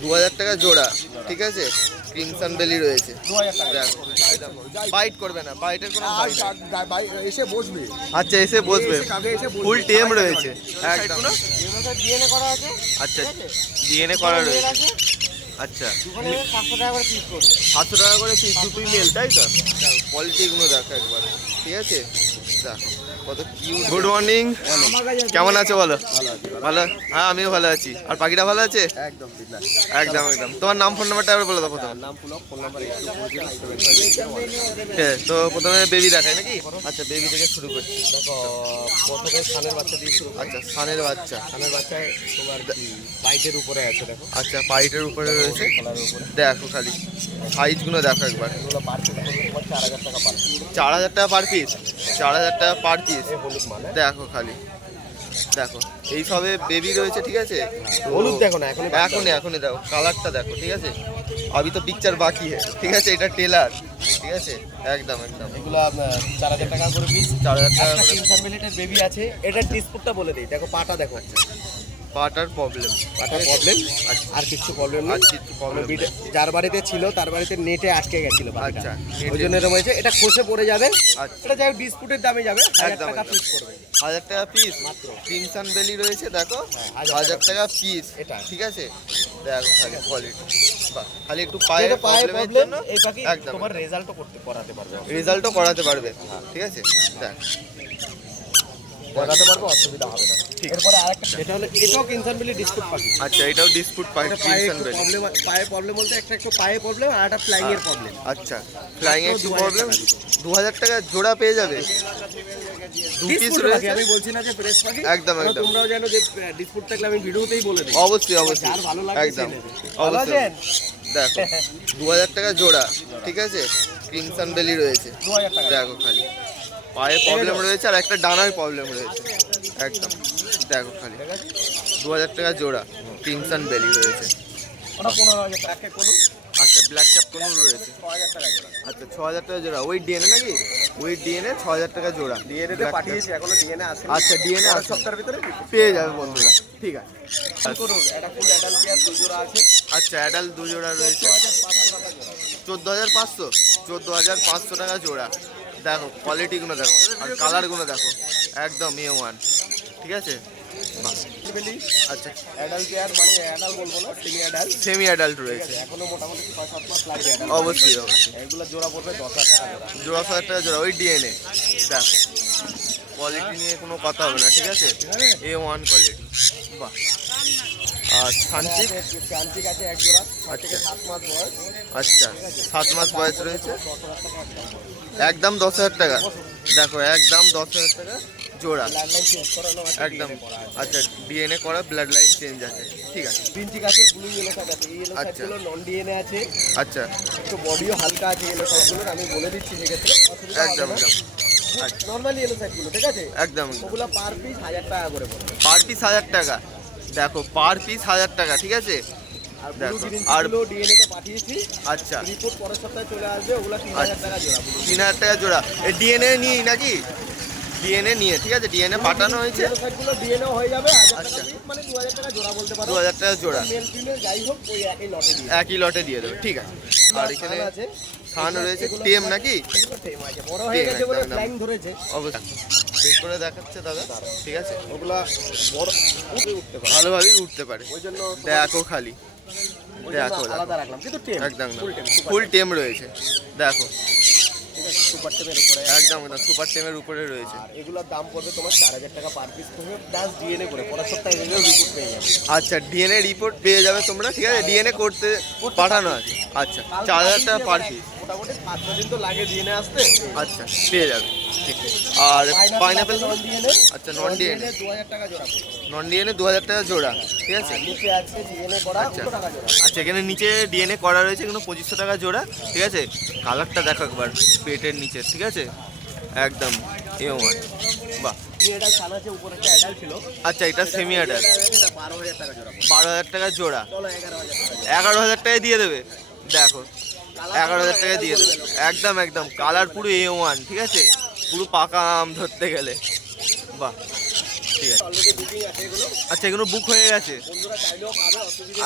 দু হাজার টাকা জোড়া ঠিক আছে? ক্রিমসান বেলি রয়েছে। বাইট করবে না বাইটের কোনো এসে বসবে। আচ্ছা এসে বসবে। ফুল টেম রয়েছে। একদম। ডিএনএ করা আছে? আচ্ছা ডিএনএ করা রয়েছে। আচ্ছা। সাতশো টাকা করে পিস করবে। সাতশো টাকা করে পিস দুটোই মেল তাই তো? কোয়ালিটিগুলো দেখো একবার ঠিক আছে? দেখো। গুড মর্নিং কেমন আছো বলো? ভালো? হ্যাঁ আমিও ভালো আছি। আর পাখিটা ভালো আছে? একদম একদম একদম। তোমার নাম ফোন নাম্বারটা একবার বলে দাও প্রথমে। হ্যাঁ তো প্রথমে বেবি দেখায় নাকি? আচ্ছা বেবি থেকে শুরু করছি দেখো প্রথমে সানের বাচ্চা দিয়ে শুরু আচ্ছা সানের বাচ্চা। সানের বাচ্চা তোমার বাইটের উপরে আছে দেখো। আচ্ছা পাইটের উপরে রয়েছে? দেখো খালি। সাইজগুলো দেখো একবার। চার হাজার টাকা পার পিস চার হাজার টাকা পার পিস চার হাজার টাকা পার পিস মানে? দেখো খালি। দেখো। এইভাবে সবে বেবি রয়েছে ঠিক আছে? তো- হলুদ দেখো না এখন এখনই এখনই দেখো কালারটা দেখো ঠিক আছে? আমি তো পিকচার বাকি है ঠিক আছে? এটা টেলার ঠিক আছে? একদম একদম। এগুলো আপনার চার হাজার টাকা করে পিস চার হাজার টাকা করে বেবি আছে এটা ডিসপুটটা বলে দিই। দেখো পাটা দেখো। পাটার প্রবলেম পাটার প্রবলেম আর কিছু প্রবলেম আর কিছু প্রবলেম যার বাড়িতে ছিল তার বাড়িতে নেটে আটকে গেছিল। আচ্ছা, ওই জন্য এরকম হয়েছে এটা খসে পড়ে যাবে। আচ্ছা। এটা যাই ডিসপুটের দামে যাবে। হাজার টাকা পিস করবে হাজার টাকা পিস মাত্র। ক্রিমসান বেলি রয়েছে দেখো। হ্যাঁ, হাজার টাকা পিস এটা। ঠিক আছে? দেখো খালি কোয়ালিটি খালি একটু যেটা পায়ে প্রবলেম এই পাখি তোমার রেজাল্টও করতে করাতে পারবে। রেজাল্টও করাতে পারবে। ঠিক আছে? দেখ। করাতে পারবে অসুবিধা হবে না। এরপরে আরেকটা এটা হলো এটাও কিনসান বিলি ডিসপুট পাখি আচ্ছা এটাও ডিসপুট বেলি প্রবলেম পায়ে প্রবলেম বলতে একটা একটু পায়ে প্রবলেম আর একটা ফ্লাইং এর প্রবলেম আচ্ছা ফ্লাইং এর মাত্র একটু 2000 প্রবলেম টাকা দু হাজার টাকা জোড়া পেয়ে যাবে। আমি বলছি না যে ফ্রেশ পাখি। একদম, একদম। তোমরাও জানো যে ডিসপুট থাকলে আমি ভিডিওতেই বলে দিই। অবশ্যই অবশ্যই। যার ভালো লাগে একদম। সে অবশ্যই দেখো দু হাজার টাকা জোড়া ঠিক আছে? ক্রিমসান বেলি রয়েছে। দেখো খালি। পায়ে প্রবলেম রয়েছে আর একটা ডানার প্রবলেম রয়েছে। একদম। দেখো খালি। দু হাজার টাকা জোড়া ক্রিমসান বেলি রয়েছে। আচ্ছা ব্ল্যাক ক্যাপ কোনো রয়েছে। আচ্ছা ছ হাজার টাকা জোড়া। ওই ডিএনএ নাকি? ওই ডিএনএ ছ হাজার টাকা জোড়া। ডিএনএ। পাঠিয়েছি এখনও ডিএনএ আসে আচ্ছা ডিএনএ পরের সপ্তাহের ভিতরে পেয়ে যাবে বন্ধুরা। ঠিক আছে। আছে। আচ্ছা অ্যাডাল্ট দু জোড়া রয়েছে। চোদ্দ হাজার পাঁচশো। চোদ্দ হাজার পাঁচশো টাকা জোড়া। দেখো কোয়ালিটিগুলো দেখো। আর কালারগুলো দেখো। একদম এ ওয়ান ঠিক আছে? বাহ। আচ্ছা। অ্যাডাল্ট পেয়ার মানে অ্যাডাল্ট বলব না সেমি অ্যাডাল্ট সেমি অ্যাডাল্ট রয়েছে। এখনও মোটামুটি ছয় সাত মাস লাগবে অবশ্যই অবশ্যই। এগুলো জোড়া পড়বে দশ হাজার টাকা জোড়া। হাজার টাকা জোড়া ওই ডিএনএ দেখো কোয়ালিটি নিয়ে কোনো কথা হবে না ঠিক আছে? এ ওয়ান কোয়ালিটি বাহ। আর সানচিক শান্তিক আছে এক জোড়া ছয় সাত মাস বয়স। আচ্ছা সাত মাস বয়স রয়েছে। একদম দশ হাজার টাকা। দেখো একদম দশ হাজার টাকা। জোড়া। একদম। আচ্ছা ডিএনএ করা ব্লাড লাইন চেঞ্জ আছে ঠিক আছে। আছে ব্লু ইয়েলো সাইড আছে। ইয়েলো আচ্ছা। সাইডগুলো নন ডিএনএ আছে। আচ্ছা। একটু বডিও হালকা আছে ইয়েলো সাইডগুলোর আমি বলে দিচ্ছি সেক্ষেত্রে। একদম একদম। আচ্ছা নর্মালি ইয়েলো সাইডগুলো ঠিক আছে? একদম ওগুলো পার পিস হাজার টাকা করে পার পিস হাজার টাকা। দেখো পার পিস হাজার টাকা ঠিক আছে? আর আচ্ছা। রিপোর্ট পরের সপ্তাহে চলে আসবে ওগুলো তিন হাজার আচ্ছা। টাকা জোড়া তিন হাজার টাকা জোড়া। ডিএনএ নিই নাকি? ডিএনএ নিয়ে ঠিক আছে? ডিএনএ পাঠানো হয়েছে। ডিএনএ হয়ে যাবে আচ্ছা। মানে দু হাজার টাকা জোড়া বলতে পারো। দু হাজার টাকা জোড়া। মেল ফিমেল যাই হোক ওই একই লটে দিয়ে একই লটে দিয়ে দেবে ঠিক আছে। আর এখানে ছান রয়েছে টেম নাকি? আছে। বড় হয়ে গেছে বলে একদম, ধরেছে। অবশ্যই। বের করে দেখাচ্ছে দাদা ঠিক আছে? ওগুলা বড় উঠতে পারে। ভালোভাবেই উঠতে পারে। ওই জন্য দেখো খালি। দেখো, দেখো। আলাদা রাখলাম। কিন্তু টেম একদম ফুল টেম রয়েছে। দেখো। ঠিক আছে সুপার টেমের উপরে। একদম একদম সুপার টেমের উপরে রয়েছে। আর এগুলোর দাম পড়বে তোমার চার হাজার টাকা পার পিস পড়বে প্লাস ডিএনএ করে। পরের সপ্তাহে এগুলো রিপোর্ট পেয়ে যাবে। আচ্ছা ডিএনএ রিপোর্ট পেয়ে যাবে তোমরা ঠিক আছে? ডিএনএ করতে পাঠানো আছে। আচ্ছা চার হাজার টাকা পার পিস মোটামুটি পাঁচ দিন তো লাগে ডিএনএ আসতে। আচ্ছা পেয়ে যাবে। আর পাইনাপেল আচ্ছা নন ডিএনএ নন ডিএনএ দু হাজার টাকা জোড়া ঠিক আছে? আচ্ছা। আচ্ছা এখানে নিচে ডিএনএ করা রয়েছে কিন্তু পঁচিশশো টাকা জোড়া ঠিক আছে? কালারটা দেখো একবার পেটের নিচে ঠিক আছে? একদম এ ওয়ান বাহ। আচ্ছা এটা সেমি অ্যাডাল বারো টাকা জোড়া। এগারো হাজার টাকা জোড়া। এগারো হাজার টাকায় দিয়ে দেবে। দেখো এগারো হাজার টাকায় দিয়ে দেবে। একদম একদম কালার পুরো এ ওয়ান ঠিক আছে? পুরো পাকা আম ধরতে গেলে। বাহ ঠিক আছে। আচ্ছা এগুলো বুক হয়ে গেছে।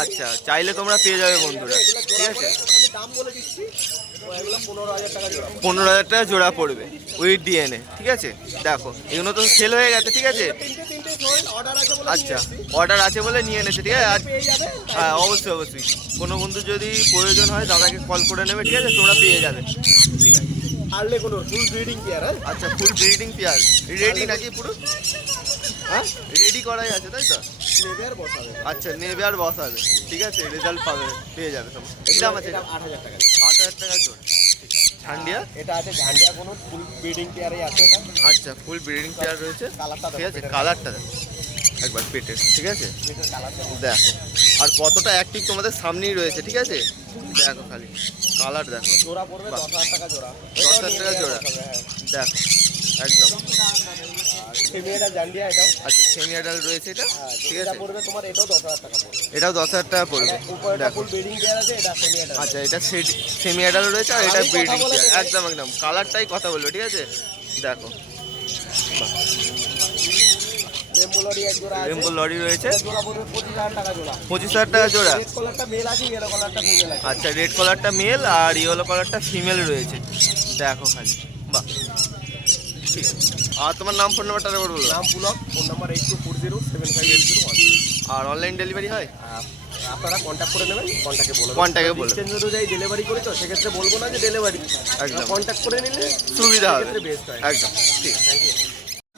আচ্ছা চাইলে তোমরা পেয়ে যাবে বন্ধুরা। ঠিক আছে? পনেরো হাজার টাকা জোড়া। পড়বে উইথ ডিএনএ ঠিক আছে? দেখো এগুলো তো সেল হয়ে গেছে ঠিক আছে? আচ্ছা অর্ডার আছে বলে নিয়ে এনেছে ঠিক আছে? আর হ্যাঁ অবশ্যই অবশ্যই। কোনো বন্ধু যদি প্রয়োজন হয় দাদাকে কল করে নেবে ঠিক আছে? তোমরা পেয়ে যাবে। ঠিক আছে। আরলে কোনো ফুল ব্রিডিং কেয়ার হ্যাঁ? আচ্ছা ফুল ব্রিডিং পেয়ার রেডি নাকি পুরো? হ্যাঁ? রেডি করাই আছে তাই তো? নেবে আর বসাবে। আচ্ছা নেবে আর বসাবে। ঠিক আছে রেজাল্ট পাবে পেয়ে যাবে কি দাম আছে আট হাজার টাকা। আট হাজার টাকা জোর ঝান্ডিয়া? এটা আছে ঝান্ডিয়া কোনো ফুল ব্রিডিং কেয়ারে আছে এটা। আচ্ছা ফুল ব্রিডিং পেয়ার রয়েছে। কালারটা ঠিক আছে কালারটা একবার পেটের ঠিক আছে? এটার কালারটা দেখো। আর কতটা অ্যাক্টিভ তোমাদের সামনেই রয়েছে ঠিক আছে? দেখো খালি কালার দেখো। জোড়া পড়বে। দশ হাজার টাকা জোড়া। দশ হাজার টাকা জোড়া? দেখো একদম। আচ্ছা সেমি অ্যাডাল রয়েছে এটা হ্যাঁ, ঠিক এটা আছে? পড়বে তোমার এটাও দশ হাজার টাকা পড়বে। এটাও দশ হাজার টাকা পড়বে উপরে ফুল ব্রিডিং কেয়ার আছে এটা সেমিয়াটা আচ্ছা এটা সেমি অ্যাডাল রয়েছে আর এটা ব্রিডিং একদম একদম। কালারটাই কথা বলবে ঠিক আছে? দেখো। লরি রয়েছে। পঁচিশ হাজার টাকা জোড়া। আচ্ছা রেড কালারটা মেল আর ইয়েলো কালারটা ফিমেল রয়েছে। দেখো খালি। বাহ। ঠিক আছে। আর তোমার নাম ফোন নাম্বারটা একবার বলো। নাম Pulak phone number eight two four zero seven five eight zero one আর অনলাইন ডেলিভারি হয়? আপনারা কন্ট্যাক্ট করে নেবেন কন্ট্যাক্টে বলে Contact এ বলে ডিস্টেন্স অনুযায়ী ডেলিভারি করি তো সেক্ষেত্রে বলব না যে ডেলিভারি একদম। কন্ট্যাক্ট করে নিলে সুবিধা হবে। বেস্ট হয়। একদম। ঠিক আছে। দাদা, হ্যাঁ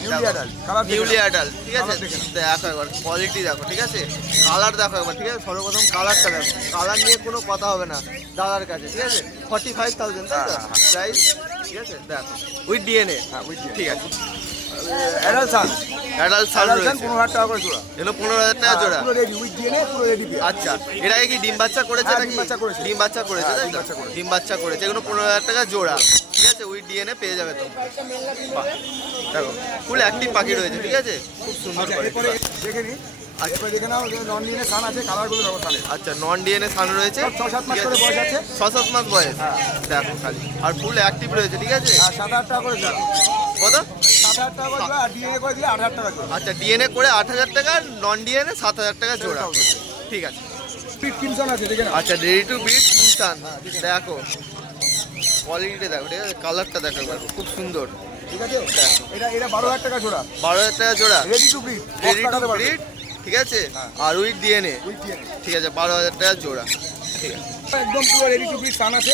নিউলি অ্যাডাল্ট ঠিক আছে? দেখে একবার কোয়ালিটি দেখো ঠিক আছে? কালার দেখো একবার ঠিক আছে? সর্বপ্রথম কালারটা দেখো। কালার নিয়ে কোনো কথা হবে না দাদার কাছে ঠিক আছে? ফর্টি ফাইভ থাউজেন্ড তাই হ্যাঁ, হ্যাঁ। প্রাইস ঠিক আছে? দেখো উইথ ডিএনএ হ্যাঁ উইথ ঠিক আছে। অ্যাডাল্ট সান অ্যাডাল্ট সান রয়েছে। পনেরো হাজার টাকা করে জোড়া। টাকা জোড়া। পুরো রেডি উইথ ডিএনএ পুরো রেডি আচ্ছা আগে কি ডিম বাচ্চা করেছে হ্যাঁ, নাকি? ডিম বাচ্চা করেছে। ডিম বাচ্চা করেছে হ্যাঁ, ডিম বাচ্চা করেছে। ডিম বাচ্চা করেছে এগুলো পনেরো হাজার টাকা জোড়া। আছে উইথ ডিএনএ পেয়ে যাবে তো। দেখো ফুল অ্যাক্টিভ পাখি রয়েছে ঠিক আছে? খুব সুন্দর আচ্ছা দেখে নিই দেখে আচ্ছা নন ডিএনএ সান রয়েছে ছ সাত মাস ঠিক করে আছে? বয়স আছে। ছ সাত মাস বয়স। দেখো খালি। আর ফুল অ্যাক্টিভ রয়েছে ঠিক আছে? সাত হাজার টাকা করে কত? ডিএনএ আচ্ছা ডিএনএ করে আট হাজার টাকা নন ডিএনএ সাত হাজার টাকা জোড়া। ঠিক আছে। আচ্ছা রেডি টু বিট ইনসান দেখো কোয়ালিটিটা দেখো ঠিক আছে? কালারটা দেখো একবার খুব সুন্দর। ঠিক আছে? এটা এটা বারো হাজার টাকা জোড়া। বারো হাজার টাকা জোড়া। Ready to breed ready to breed ঠিক আছে? আর উইথ ডিএনএ ঠিক আছে বারো হাজার টাকা জোড়া। ঠিক আছে। একদম পুরো রেডি টু ব্রিড সান আছে।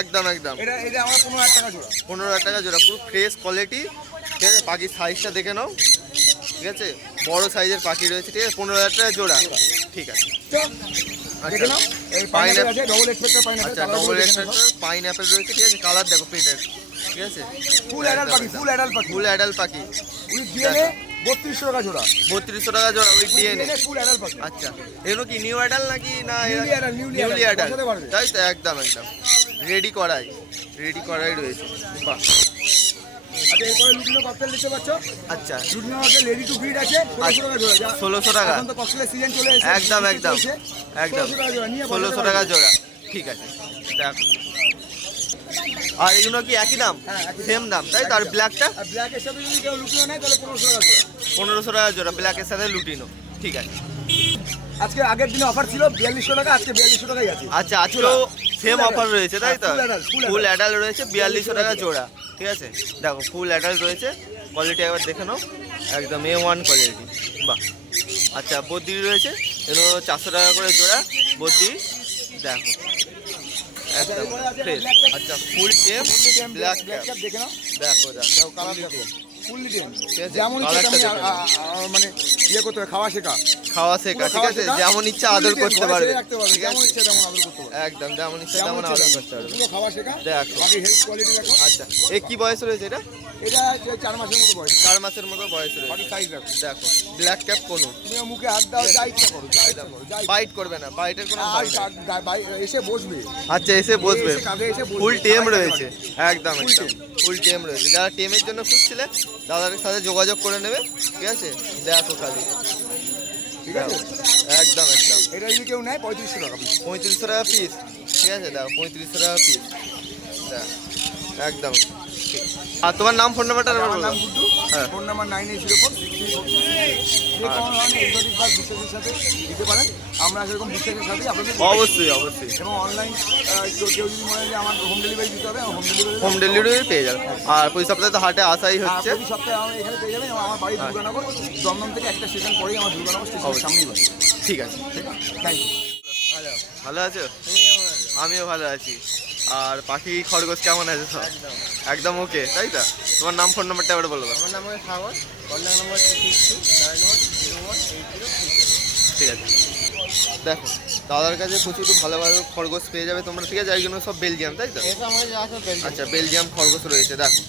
একদম একদম। এটা এটা আমার পনেরো হাজার টাকা জোড়া। পনেরো হাজার টাকা জোড়া পুরো ফ্রেশ কোয়ালিটি ঠিক আছে? পাখির সাইজটা দেখে নাও। ঠিক আছে? বড় সাইজের পাখি রয়েছে ঠিক আছে? পনেরো হাজার টাকা জোড়া। ঠিক আছে। দেখে নাও। এই পাইনাপেল আছে ডবল এক্সপেক্টার পাইনাপেল আচ্ছা ডবল রয়েছে ঠিক আছে? কালার দেখো পেটের ঠিক আছে? ফুল পাখি ফুল অ্যাডাল্ট পাখি। ফুল অ্যাডাল পাখি। ডিএনএ বত্রিশশো টাকা জোড়া। বত্রিশশো টাকা জোড়া with DNA DNA full adult পাখি। আচ্ছা। এগুলো কি নিউ অ্যাডাল নাকি না নিউলি adult, অ্যাডাল তাই তো একদম একদম। রেডি করাই। রেডি করাই রয়েছে। বাহ। আচ্ছা এরপরে লুটিনো ককটেল দেখতে পাচ্ছ? আচ্ছা। Lutino cockatiel ready to breed আছে ষোলোশো টাকা জোড়া ষোলোশো টাকা। এখন তো ককটেলের সিজন চলে এসেছে একদম একদম। একদম। 1600 টাকা জোড়া নিয়ে ষোলোশো টাকা জোড়া ঠিক আছে। দেখো। আর এগুলো কি একই দাম? হ্যাঁ, একই দাম। সেম দাম তাই তো? আর ব্ল্যাকটা ব্ল্যাকের সাথে যদি কেউ লুটিনো নেয় তাহলে পনেরোশো টাকা জোড়া। পনেরোশো টাকা জোড়া ব্ল্যাকের সাথে লুটিনো ঠিক আছে। আজকে আগের দিনে অফার ছিল বিয়াল্লিশশো টাকা আজকে বিয়াল্লিশশো টাকাই আছে। আচ্ছা আজকেও সেম অফার রয়েছে তাই তো? হ্যাঁ, full ফুল অ্যাডাল্ট রয়েছে বিয়াল্লিশশো টাকা জোড়া ঠিক আছে? দেখো ফুল অ্যাডাল রয়েছে কোয়ালিটি একবার দেখে নাও। একদম এ ওয়ান কোয়ালিটি বাহ। আচ্ছা বদ্রি রয়েছে এগুলো চারশো টাকা করে জোড়া বদ্রি দেখো। একদম ফ্রেশ আচ্ছা ফুল টেম ব্ল্যাক দেখো দেখো কালার দেখো ফুললি যেমন মানে ইয়ে করতে হবে খাওয়া শেখা। খাওয়া শেখা ঠিক আছে? যেমন ইচ্ছা আদর করতে পারবে। ঠিক আছে? ইচ্ছা তেমন আদর করতে পারবে। একদম যেমন ইচ্ছা তেমন আদর করতে পারবে। পুরো খাওয়া শেখা। দেখো। বাকি হেলথ কোয়ালিটি দেখো। আচ্ছা এ কি বয়স রয়েছে এটা? এটা চার মাসের মতো বয়স। চার মাসের মতো বয়স রয়েছে। বাকি সাইজ দেখো। দেখো ব্ল্যাক ক্যাপ কোনো। তুমি মুখে হাত দাও যা ইচ্ছা করো যা ইচ্ছা করো বাইট করবে না বাইটের কোনো এসে বসবে। আচ্ছা এসে বসবে। এসে এসে বসবে। ফুল টেম রয়েছে। একদম একদম। ফুল টেম রয়েছে। যারা টেমের জন্য খুঁজছিলে দাদার সাথে যোগাযোগ করে নেবে ঠিক আছে? দেখো খালি। ঠিক আছে? একদম একদম। এটা যদি কেউ নেয় পঁয়ত্রিশশো টাকা পিস পঁয়ত্রিশশো টাকা পিস ঠিক আছে? দেখো পঁয়ত্রিশশো টাকা পিস একদম। ঠিক। আর তোমার নাম ফোন নাম্বারটা আমার নাম গুড্ডু। হ্যাঁ। Phone number nine eight zero four six three four যে সাথে দিতে পারেন। আমরা সেরকম বিশ্বাসের সাথে আপনাদের অবশ্যই অবশ্যই। এবং অনলাইন কেউ কেউ যদি মনে হয় আমার হোম ডেলিভারি দিতে হবে হোম ডেলিভারি হোম ডেলিভারি পেয়ে যাবে আর প্রতি সপ্তাহে তো হাটে আসাই হচ্ছে। প্রতি সপ্তাহে আমার এখানে পেয়ে যাবেন এবং আমার বাড়ি দুর্গানগর দমদম থেকে একটা স্টেশন পরেই আমার দুর্গানগর স্টেশনের অবশ্যই। সামনেই বাড়ি। ঠিক আছে। থ্যাংক ইউ ভালো আছো। আমিও ভালো আছি। আর পাখি খরগোশ কেমন আছে সব? একদম। ওকে তাই তো? তোমার নাম ফোন নাম্বারটা এবার বলব আমার নাম সাগর কন্ট্যাক্ট নম্বর ঠিক আছে। দেখো দাদার কাছে প্রচুর ভালো ভালো খরগোশ পেয়ে যাবে তোমরা ঠিক আছে? এইগুলো সব বেলজিয়াম তাই তো? আচ্ছা বেলজিয়াম খরগোশ রয়েছে দেখো।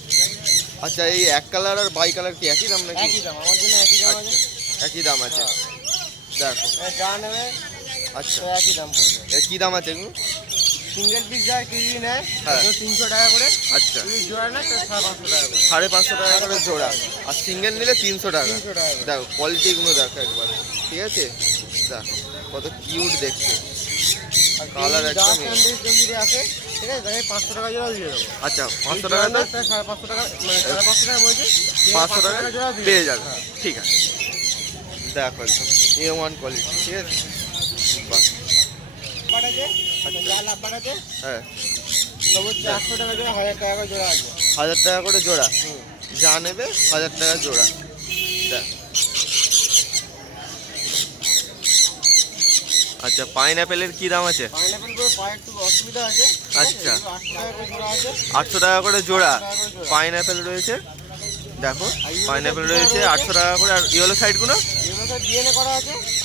আচ্ছা এই এক কালার আর বাই কালার কি একই দাম নাকি? একই দাম আমার জন্য একই দাম আছে। আচ্ছা একই দাম আছে। দেখো। যা নেবে আচ্ছা। একই দাম পড়বে। কি দাম আছে এগুলো? সিঙ্গেল পিস যা কেজি নেয় হ্যাঁ। তিনশো টাকা করে। আচ্ছা। জোড়া নেয় সাড়ে পাঁচশো টাকা করে। সাড়ে পাঁচশো টাকা করে জোড়া। আর সিঙ্গেল নিলে তিনশো টাকা। দেখো কোয়ালিটিগুলো দেখো একবার। ঠিক আছে? দেখো কত কিউট দেখতে। কালার একদম আসে ঠিক আছে পাঁচশো টাকা জোড়া দিয়ে দেবো। আচ্ছা পাঁচশো টাকা সাড়ে পাঁচশো টাকা মানে সাড়ে পাঁচশো টাকা বলছে পাঁচশো টাকা জোড়া পেয়ে যাবে। হ্যাঁ। ঠিক আছে। দেখো একদম এ ওয়ান কোয়ালিটি ঠিক আছে? বাহ। হ্যাঁ। হাজার টাকা করে জোড়া। হাজার টাকা করে জোড়া যা নেবে হাজার টাকা জোড়া। আচ্ছা পাইন অ্যাপেলের কি দাম আছে? পাইনাপেল? আচ্ছা। আটশো টাকা করে জোড়া আছে। আটশো টাকা করে জোড়া। পাইন অ্যাপেল রয়েছে। দেখো পাইন অ্যাপেল রয়েছে আটশো টাকা করে। আর ইয়েলো সাইডগুলো?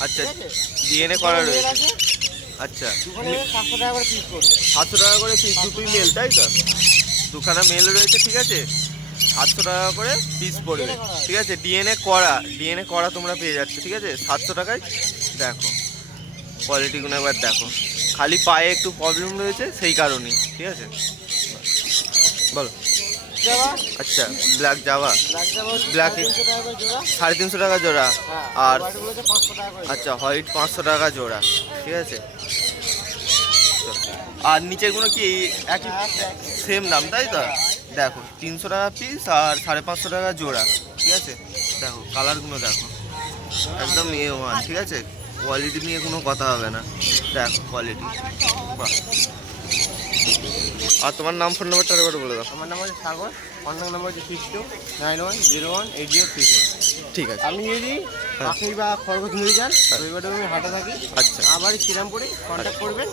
আচ্ছা ডিএনএ করা রয়েছে। আচ্ছা। সাতশো টাকা করে পিস করবে সাতশো টাকা করে পিস দুটোই মেল তাই তো? দুখানা মেল রয়েছে ঠিক আছে? সাতশো টাকা করে পিস পড়বে। ঠিক আছে? ডিএনএ করা ডিএনএ করা তোমরা পেয়ে যাচ্ছ ঠিক আছে? সাতশো টাকায় দেখো। কোয়ালিটিগুলো একবার দেখো। খালি পায়ে একটু প্রবলেম রয়েছে সেই কারণেই ঠিক আছে? বলো। আচ্ছা ব্ল্যাক জাভা ব্ল্যাক সাড়ে তিনশো টাকা জোড়া। হ্যাঁ আর আচ্ছা হোয়াইট পাঁচশো টাকা জোড়া। ঠিক আছে। আর নিচেরগুলো কি একই? সেম দাম তাই তো? দেখো তিনশো টাকা পিস আর সাড়ে পাঁচশো টাকা জোড়া। ঠিক আছে? দেখো কালারগুলো দেখো। একদম এ ওয়ান ঠিক আছে? কোয়ালিটি নিয়ে কোনো কথা হবে না। দেখো কোয়ালিটি বাহ। আর তোমার নাম ফোন নাম্বারটা এবার বলে দাও। আমার নাম হচ্ছে সাগর কন্ট্যাক্ট নাম্বার হচ্ছে six two nine one zero one eight zero three ঠিক আছে। আপনি যদি পাখি বা খরগোশ নিয়ে যান হ্যাঁ। রবিবারে আমি হাটে থাকি। আচ্ছা। আবার শ্রীরামপুরে কন্ট্যাক্ট করবেন।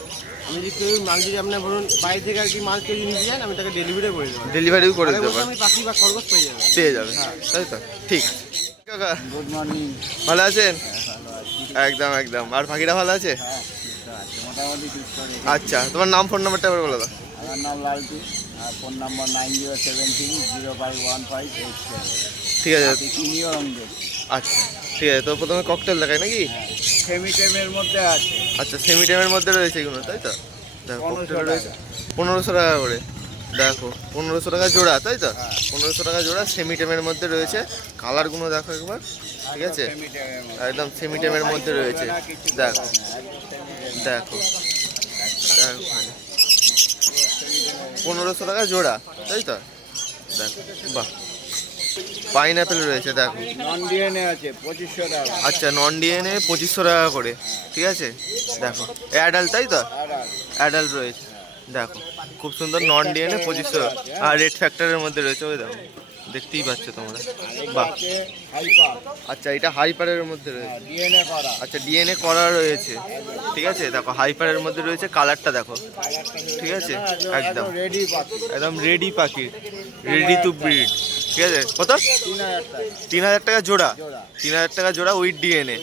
আমি যদি কেউ মাল যদি আপনার ধরুন বাইরে থেকে আর কি মাল কেউ নিয়ে যান আমি তাকে ডেলিভারি করে দেবো। ডেলিভারিও করে পারো আপনি পাখি বা খরগোশ পেয়ে যাবেন পেয়ে যাবে। হ্যাঁ। তাই তো? ঠিক আছে। কাকা গুড মর্নিং ভালো আছেন? একদম একদম। আর পাখিটা ভালো আছে? হ্যাঁ আচ্ছা তোমার নাম ফোন নাম্বারটা এবার বলে দাও। আমার নাম লালটু আর phone number nine zero seven three zero five one five eight seven. ঠিক আছে। সিনিয়র অঙ্গের আচ্ছা ঠিক আছে তো প্রথমে ককটেল দেখাই নাকি? সেমি টেমের মধ্যে আছে। আচ্ছা সেমি টাইমের মধ্যে রয়েছে এগুলো তাই তো? দেখো পনেরোশো রয়েছে টাকা। করে দেখো পনেরোশো টাকা জোড়া তাই তো? হ্যাঁ। পনেরোশো টাকা জোড়া সেমি টাইমের মধ্যে রয়েছে। কালারগুলো দেখো একবার ঠিক আছে? একদম সেমি টাইমের মধ্যে। রয়েছে। দেখো দেখো। দেখো। পনেরোশো টাকা জোড়া তাই তো? দেখো বাহ। পাইন অ্যাপেল রয়েছে দেখো। নন ডিএনএ আছে পঁচিশশো টাকা। আচ্ছা নন ডিএনএ পঁচিশশো টাকা করে ঠিক আছে? দেখো অ্যাডাল্ট তাই তো? অ্যাডাল্ট রয়েছে দেখো। খুব সুন্দর নন ডিএনএ পঁচিশশো আর রেড ফ্যাক্টরের মধ্যে রয়েছে ওই দেখো। দেখতেই পাচ্ছ তোমরা। বাহ। হাইপার। আচ্ছা এটা হাইপারের মধ্যে রয়েছে। ডিএনএ করা। আচ্ছা ডিএনএ করা রয়েছে। ঠিক আছে দেখো হাইপারের মধ্যে রয়েছে কালারটা দেখো। ঠিক আছে? একদম। রেডি পাখি। একদম রেডি পাখি। Ready to breed. ঠিক আছে? কত? তিন হাজার টাকা। জোড়া। তিন হাজার টাকা জোড়া উইথ ডিএনএ।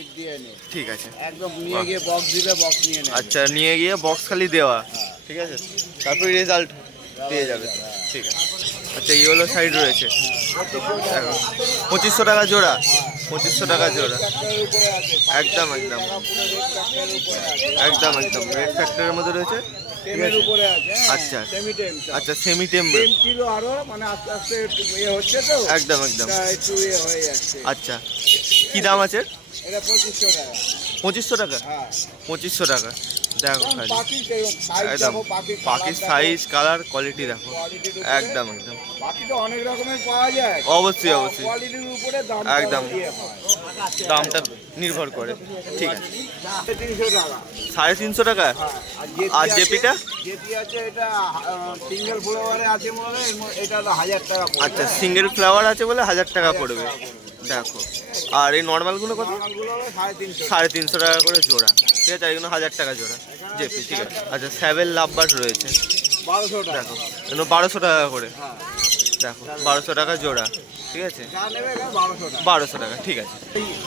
ঠিক আছে। একদম নিয়ে গিয়ে বক্স দিবে বক্স নিয়ে আচ্ছা নিয়ে গিয়ে বক্স খালি দেওয়া। হ্যাঁ। ঠিক আছে? তারপরে রেজাল্ট দিয়ে যাবে। ঠিক আছে। আচ্ছা ইয়েলো সাইড রয়েছে। পঁচিশশো টাকা জোড়া, পঁচিশশো টাকা জোড়া। একদম একদম। একদম একদম। রেড ফ্যাক্টরের মধ্যে রয়েছে আচ্ছা। আচ্ছা সেমি টেম একদম একদম। আচ্ছা কি দাম আছে? পঁচিশশো টাকা। পঁচিশশো টাকা? দেখো একদম। পাখির সাইজ কালার কোয়ালিটি দেখো। একদম একদম। অনেক রকমের পাওয়া যায়। অবশ্যই অবশ্যই। একদম। দামটা নির্ভর করে। ঠিক আছে। সাড়ে তিনশো টাকা। হ্যাঁ আর জেপিটা? জেপি আছে এটা সিঙ্গেল ফ্লেভারে আছে বলে এর মধ্যে- এটা হলো হাজার টাকা পড়বে। আচ্ছা সিঙ্গেল ফ্লাওয়ার আছে বলে হাজার টাকা পড়বে। দেখো। আর এই নর্মালগুলো কত? সাড়ে তিনশো। টাকা করে জোড়া। ঠিক আছে এগুলো হাজার টাকা জোড়া। জেপি ঠিক আছে। আচ্ছা সেভেন লাভবার রয়েছে। বারোশো টাকা। দেখো। এগুলো বারোশো টাকা করে। হ্যাঁ। দেখো বারোশো টাকা জোড়া। ঠিক আছে? বারোশো টাকা। বারোশো টাকা ঠিক আছে।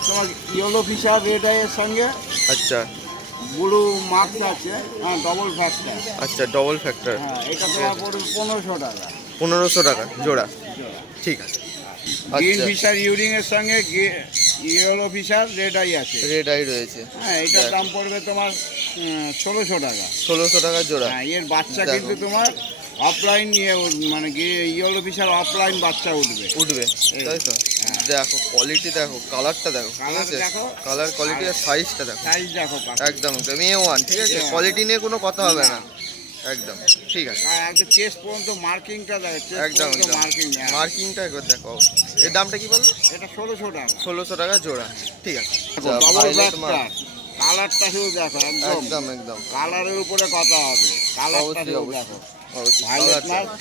তোমার ইয়েলো ফিশার রেড আইয়ের সঙ্গে আচ্ছা। ব্লু মার্কস আছে হ্যাঁ ডবল ফ্যাক্টর আচ্ছা ডবল ফ্যাক্টর হ্যাঁ এটা তোমার পড়বে পনেরোশো টাকা। পনেরোশো টাকা জোড়া। ঠিক আছে। গ্রিন ফিশার ইউরিং এর সঙ্গে ইয়েলো ফিশার রেড আই আছে। রেড আই রয়েছে। হ্যাঁ এটার দাম পড়বে তোমার ষোলোশো টাকা। ষোলোশো টাকা জোড়া। হ্যাঁ এর বাচ্চা কিন্তু তোমার অফলাইন নিয়ে মানে মানে ইয়েলো ফিশার অফলাইন বাচ্চা উঠবে। উঠবে তাই তো? হ্যাঁ। দেখো কোয়ালিটি দেখো কালারটা দেখো দেখো। কালার কোয়ালিটি আর সাইজটা দেখো। সাইজ দেখো একদম একদম এ ওয়ান ঠিক আছে? কোয়ালিটি নিয়ে কোনো কথা হবে না। একদম ঠিক আছে। আর একদম চেস্ট পর্যন্ত মার্কিংটা দেখো একদম মার্কিং মার্কিংটা একবার দেখো। এর দামটা কি বলল? এটা ষোলোশো টাকা। ষোলোশো টাকা জোড়া ঠিক আছে। কালারটা শুধু দেখো একদম। একদম কালারের উপরে কথা হবে। কালারটা শুধু দেখো।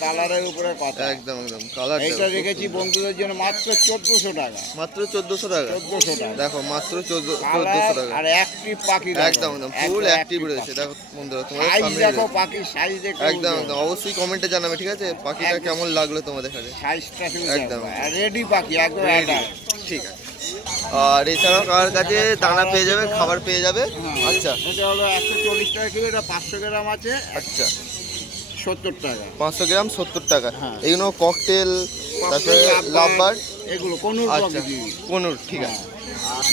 কালারের উপরে কথা? একদম একদম কালার রেখেছি বন্ধুদের জন্য মাত্র চোদ্দশো টাকা। মাত্র চোদ্দোশো টাকা? চোদ্দশো টাকা। দেখো মাত্র টাকা। আর অ্যাক্টিভ পাখি একদম একদম ফুল অ্যাক্টিভ রয়েছে। দেখো বন্ধুরা তোমাদের সাইজ দেখো পাখির সাইজ দেখো একদম একদম অবশ্যই কমেন্টে জানাবে ঠিক আছে? পাখিটা কেমন লাগল তোমাদের কাছে সাইজটা একদম। আর রেডি পাখি একদম ঠিক আছে। আর এছাড়াও কার কাছে দানা পেয়ে যাবে খাবার পেয়ে যাবে? আচ্ছা। এটা হলো একশো চল্লিশ টাকা কিলো এটা পাঁচশো গ্রাম আছে। আচ্ছা। সত্তর টাকা। পাঁচশো গ্রাম সত্তর টাকা। হ্যাঁ। এগুলো ককটেল তারপরে লাভবার। এগুলো কোন আচ্ছা ঠিক আছে।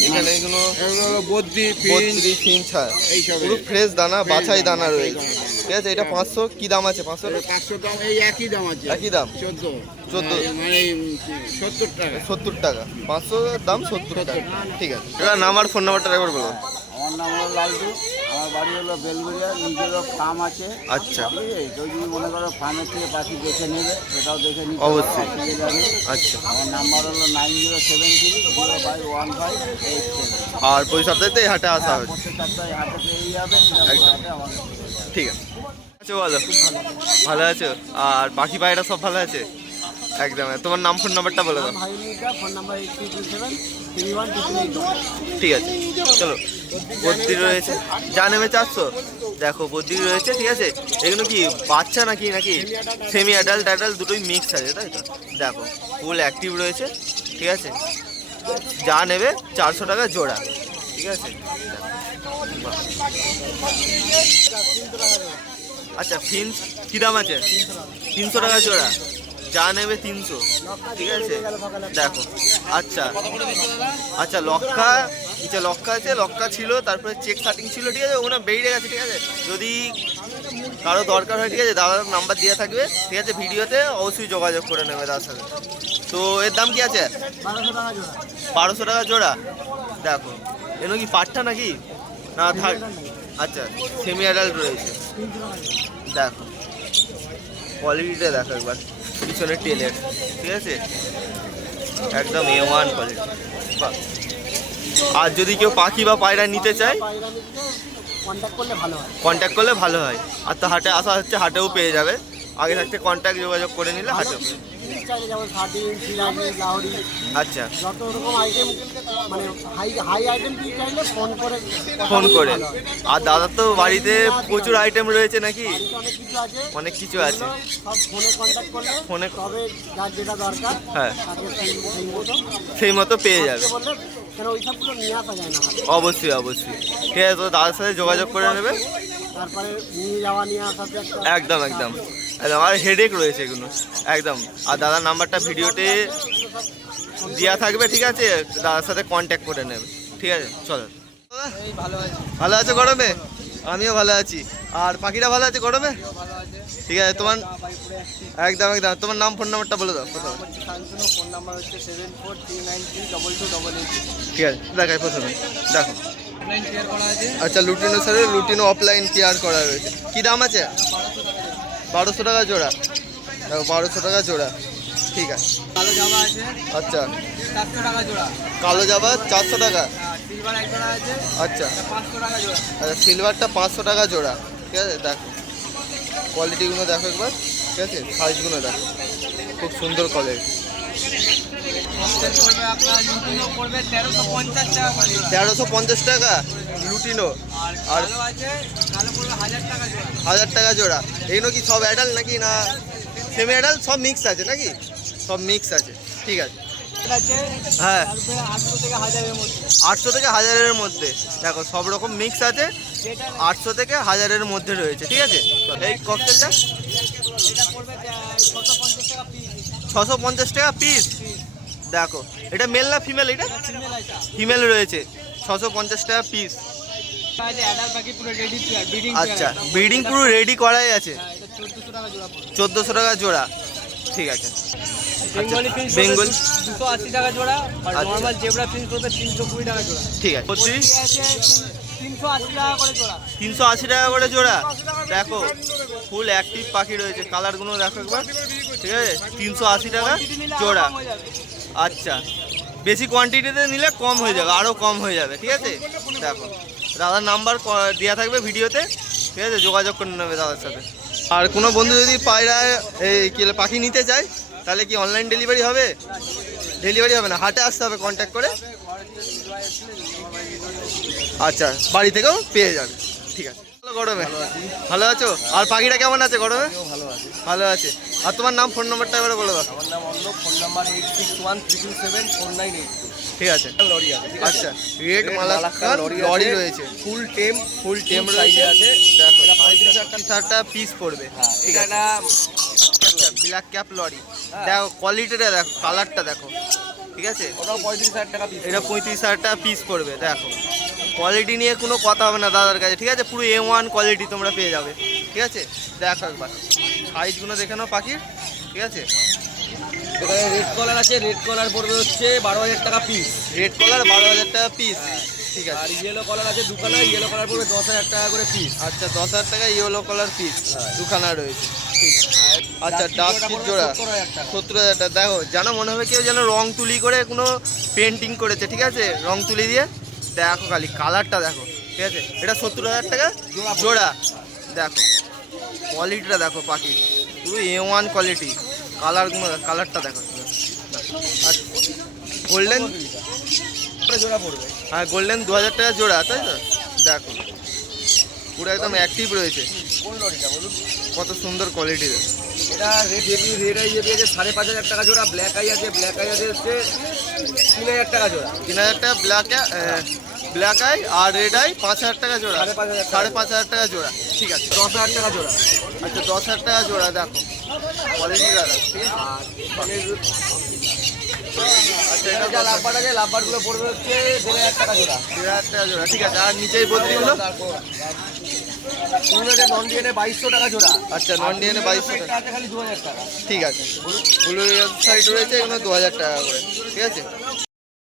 এখানে এগুলো হলো বদ্রি ফিঞ্চ। হয়। পুরো ফ্রেশ দানা বাছাই দানা, রয়েছে। ঠিক আছে এটা পাঁচশো কি দাম আছে পাঁচশো? পাঁচশো দাম এই একই দাম আছে। একই দাম। চোদ্দ। চোদ্দ। মানে সত্তর টাকা। সত্তর টাকা। পাঁচশো দাম সত্তর টাকা। ঠিক আছে। এবার নাম আর ফোন নাম্বারটা একবার বলো। আমার নাম হলো লালটু। আমার বাড়ি হলো বেলগুড়িয়া নিজেরও ফার্ম আছে। আচ্ছা। ঠিক আছে? কেউ যদি মনে করো ফার্মের থেকে পাখি দেখে নেবে সেটাও দেখে নিতে অবশ্যই। আচ্ছা। আমার নাম্বার হলো nine zero seven three zero five one five eight seven আর প্রতি সপ্তাহে এই হাটে আসা প্রত্যেক সপ্তাহে হাটে পেয়ে যাবে একদম। ঠিক আছে। আচ্ছা বলো। ভালো আছো? আর বাকি পায়রা সব ভালো আছে? একদম তোমার নাম ফোন নাম্বারটা বলে দাও। ঠিক আছে। চলো বদ্রি রয়েছে। যা নেমে চারশো? দেখো বদ্রি রয়েছে, ঠিক আছে? এগুলো কি, বাচ্চা নাকি নাকি? সেমি অ্যাডাল্ট অ্যাডাল্ট দুটোই মিক্স আছে, তাই তো? দেখো ফুল অ্যাক্টিভ রয়েছে, ঠিক আছে? যা নেবে, চারশো টাকা জোড়া, ঠিক আছে? আচ্ছা ফিন্স কী দাম আছে? তিনশো টাকা জোড়া। যা নেবে তিনশো। ঠিক আছে? দেখো। আচ্ছা। আচ্ছা লক্কা নিচে লক্কা আছে লক্কা ছিল, তারপরে চেক কাটিং ছিল, ঠিক আছে? ওগুলো বেরিয়ে গেছে, ঠিক আছে? যদি কারও দরকার হয়, ঠিক আছে? দাদার নাম্বার দেওয়া থাকবে, ঠিক আছে? ভিডিওতে অবশ্যই যোগাযোগ করে নেবে দাদার সাথে। তো এর দাম কি আছে? বারোশো টাকা জোড়া। দেখো। এগুলো কি পাটটা নাকি? না থার্ড আচ্ছা সেমি অ্যাডাল্ট রয়েছে। দেখো। কোয়ালিটিটা দেখো একবার। পিছনের টেলের ঠিক আছে? একদম এ ওয়ান কোয়ালিটি আর যদি কেউ পাখি বা পায়রা নিতে চায়? কন্ট্যাক্ট করলে ভালো হয়। আর তো হাটে আসা হচ্ছে, হাটেও পেয়ে যাবে। আগে থাকতে কন্ট্যাক্ট যোগাযোগ করে নিলে হাটেও। পিস চাইলে যেমন থার্টিন সিরাজি লাহরি আচ্ছা। যত রকম আইটেম মানে হাই হাই আইটেম পিস চাইলে ফোন করে। ফোন করে। আর দাদার তো বাড়িতে প্রচুর আইটেম রয়েছে নাকি? অনেক কিছু আছে। অনেক কিছু আছে। সব ফোনে কন্ট্যাক্ট করলে ফোনে- তবে যার যেটা দরকার হ্যাঁ। সেই মতো। পেয়ে যাবে। অবশ্যই অবশ্যই। ঠিক আছে তো দাদার সাথে যোগাযোগ করে নেবে? তারপরে নিয়ে যাওয়া নিয়ে আসা একদম একদম। একদম আর হেডেক রয়েছে এগুলো। একদম। আর দাদার নাম্বারটা ভিডিওতে দেওয়া থাকবে, ঠিক আছে? দাদার সাথে কন্ট্যাক্ট করে নেবে। ঠিক আছে? চলো। ভালো আছে গরমে? আমিও ভালো আছি। আর পাখিরা ভালো আছে গরমে? ঠিক আছে, তোমার একদম একদম। তোমার নাম ফোন নাম্বারটা বলে দাও ঠিক আছে, দেখাই প্রথমে। দেখো। আচ্ছা লুটিনো স্যারে লুটিনো অফলাইন কেয়ার করা রয়েছে। কী দাম আছে? বারোশো টাকা জোড়া। দেখো বারোশো টাকা জোড়া। ঠিক আছে। কালো জামা আছে। আচ্ছা। চারশো টাকা জোড়া। কালো জামা চারশো টাকা। সিলভার এক জোড়া আছে। আচ্ছা। পাঁচশো টাকা জোড়া। আচ্ছা সিলভারটা পাঁচশো টাকা জোড়া। ঠিক আছে দেখো। কোয়ালিটিগুলো দেখো একবার। ঠিক আছে সাইজগুলো দেখো। খুব সুন্দর কোয়ালিটি তেরোশো পঞ্চাশ টাকা লুটিনো। আর হাজার টাকা জোড়া। এগুলো কি সব অ্যাডাল নাকি না সেমি অ্যাডাল সব মিক্স আছে নাকি? সব মিক্স আছে। ঠিক আছে। হ্যাঁ। আটশো থেকে হাজারের মধ্যে। দেখো, সব রকম মিক্স আছে। আটশো থেকে হাজারের মধ্যে রয়েছে। ঠিক আছে? এই ককটেলটা এটা পড়বে ছশো পঞ্চাশ টাকা পিস ছশো পঞ্চাশ টাকা পিস দেখো এটা মেল না ফিমেল এটা? ফিমেল রয়েছে। ছশো পঞ্চাশ টাকা পিস আচ্ছা ব্রিডিং পুরো রেডি করাই আছে। চোদ্দোশো টাকা জোড়া। ঠিক আছে। বেঙ্গল দুশো আশি টাকা জোড়া আর আচ্ছা। নর্মাল জেবরা তিনশো কুড়ি টাকা জোড়া। ঠিক আছে। তিনশো আশি টাকা করে জোড়া। দেখো ফুল অ্যাক্টিভ পাখি রয়েছে কালারগুলো দেখো একবার। ঠিক আছে? তিনশো আশি টাকা জোড়া। আচ্ছা বেশি কোয়ান্টিটিতে নিলে কম হয়ে যাবে আরও কম হয়ে যাবে, ঠিক আছে? দেখো, দাদার নাম্বার দেওয়া থাকবে ভিডিওতে, ঠিক আছে? যোগাযোগ করে নেবে দাদার সাথে। আর কোনো বন্ধু যদি পায়রা, এই কি পাখি নিতে চায়, তাহলে কি অনলাইন ডেলিভারি হবে? ডেলিভারি হবে না, হাটে আসতে হবে কন্ট্যাক্ট করে। আচ্ছা বাড়ি থেকেও পেয়ে যাবে। ঠিক আছে। ভালো গরমে। ভালো আছো। আর পাখিটা কেমন আছে গরমে? ভালো আছে। ভালো আছে। আর তোমার নাম ফোন নম্বরটা এবারে বলে দাও। আমার নাম অন্য phone number eight six one triple seven four nine eight ঠিক আছে। লরি আছে আচ্ছা রেড মালাক্কান লরি রয়েছে। ফুল টেম ফুল টেম রয়েছে। আছে। দেখো পঁয়ত্রিশ টাকা। পিস পড়বে। হ্যাঁ ঠিক আছে। Black cap lory. হ্যাঁ। দেখো কোয়ালিটিটা দেখো কালারটা দেখো। ঠিক আছে? ওটাও পঁয়ত্রিশ হাজার টাকা পিস এটা পঁয়ত্রিশ হাজার টাকা পিস পড়বে দেখো। কোয়ালিটি নিয়ে কোনো কথা হবে না দাদার কাছে ঠিক আছে? পুরো এ ওয়ান কোয়ালিটি তোমরা পেয়ে যাবে ঠিক আছে? দেখো একবার। সাইজগুলো দেখে নাও পাখির ঠিক আছে? এখানে রেড কলার আছে রেড কলার পড়বে হচ্ছে বারো হাজার টাকা পিস রেড কালার বারো হাজার টাকা পিস ঠিক আছে। আর ইয়েলো কলার আছে দুখানা ইয়েলো কলার পড়বে দশ হাজার টাকা করে পিস আচ্ছা দশ হাজার টাকা ইয়েলো কালার পিস হ্যাঁ। দুখানা রয়েছে ঠিক আছে। আচ্ছা কিট জোড়া সত্তর হাজার টাকা। সত্তর হাজার টাকা। দেখো যেন মনে হবে কেউ যেন রং তুলি করে কোনো পেন্টিং করেছে ঠিক আছে? রং তুলি দিয়ে? দেখো খালি কালারটা দেখো ঠিক আছে? এটা সত্তর হাজার টাকা জোড়া। দেখো কোয়ালিটিটা দেখো পাখি। পুরো এ ওয়ান কোয়ালিটি কালারগুলো কালারটা দেখো। আর গোল্ডেন জোড়া পড়বে হ্যাঁ গোল্ডেন দু হাজার টাকা জোড়া তাই তো? দেখো পুরো একদম অ্যাক্টিভ রয়েছে। কত সুন্দর কোয়ালিটি এটা red JP red eye JP আছে সাড়ে পাঁচ হাজার টাকা জোড়া ব্ল্যাক আই আছে ব্ল্যাক আই আছে হচ্ছে তিন হাজার টাকা জোড়া। তিন হাজার টাকা ব্ল্যাক ব্ল্যাক আই আর রেড আই পাঁচ হাজার টাকা জোড়া। সাড়ে পাঁচ হাজার টাকা। জোড়া। ঠিক আছে। দশ হাজার টাকা জোড়া। আচ্ছা দশ হাজার টাকা জোড়া দেখো। কোয়ালিটি আছে? আচ্ছা এটা যা লাভবার আছে লাভবারগুলো পড়বে হচ্ছে দেড় হাজার টাকা জোড়া। দেড় হাজার টাকা জোড়া ঠিক আছে। আর নিচেই নন ডিএনএ বাইশশো টাকা জোড়া। আচ্ছা নন ডিএনএ বাইশশো টাকা। খালি দু হাজার টাকা। ঠিক আছে। ব্লু সাইড রয়েছে এগুলো দু হাজার টাকা করে। ঠিক আছে?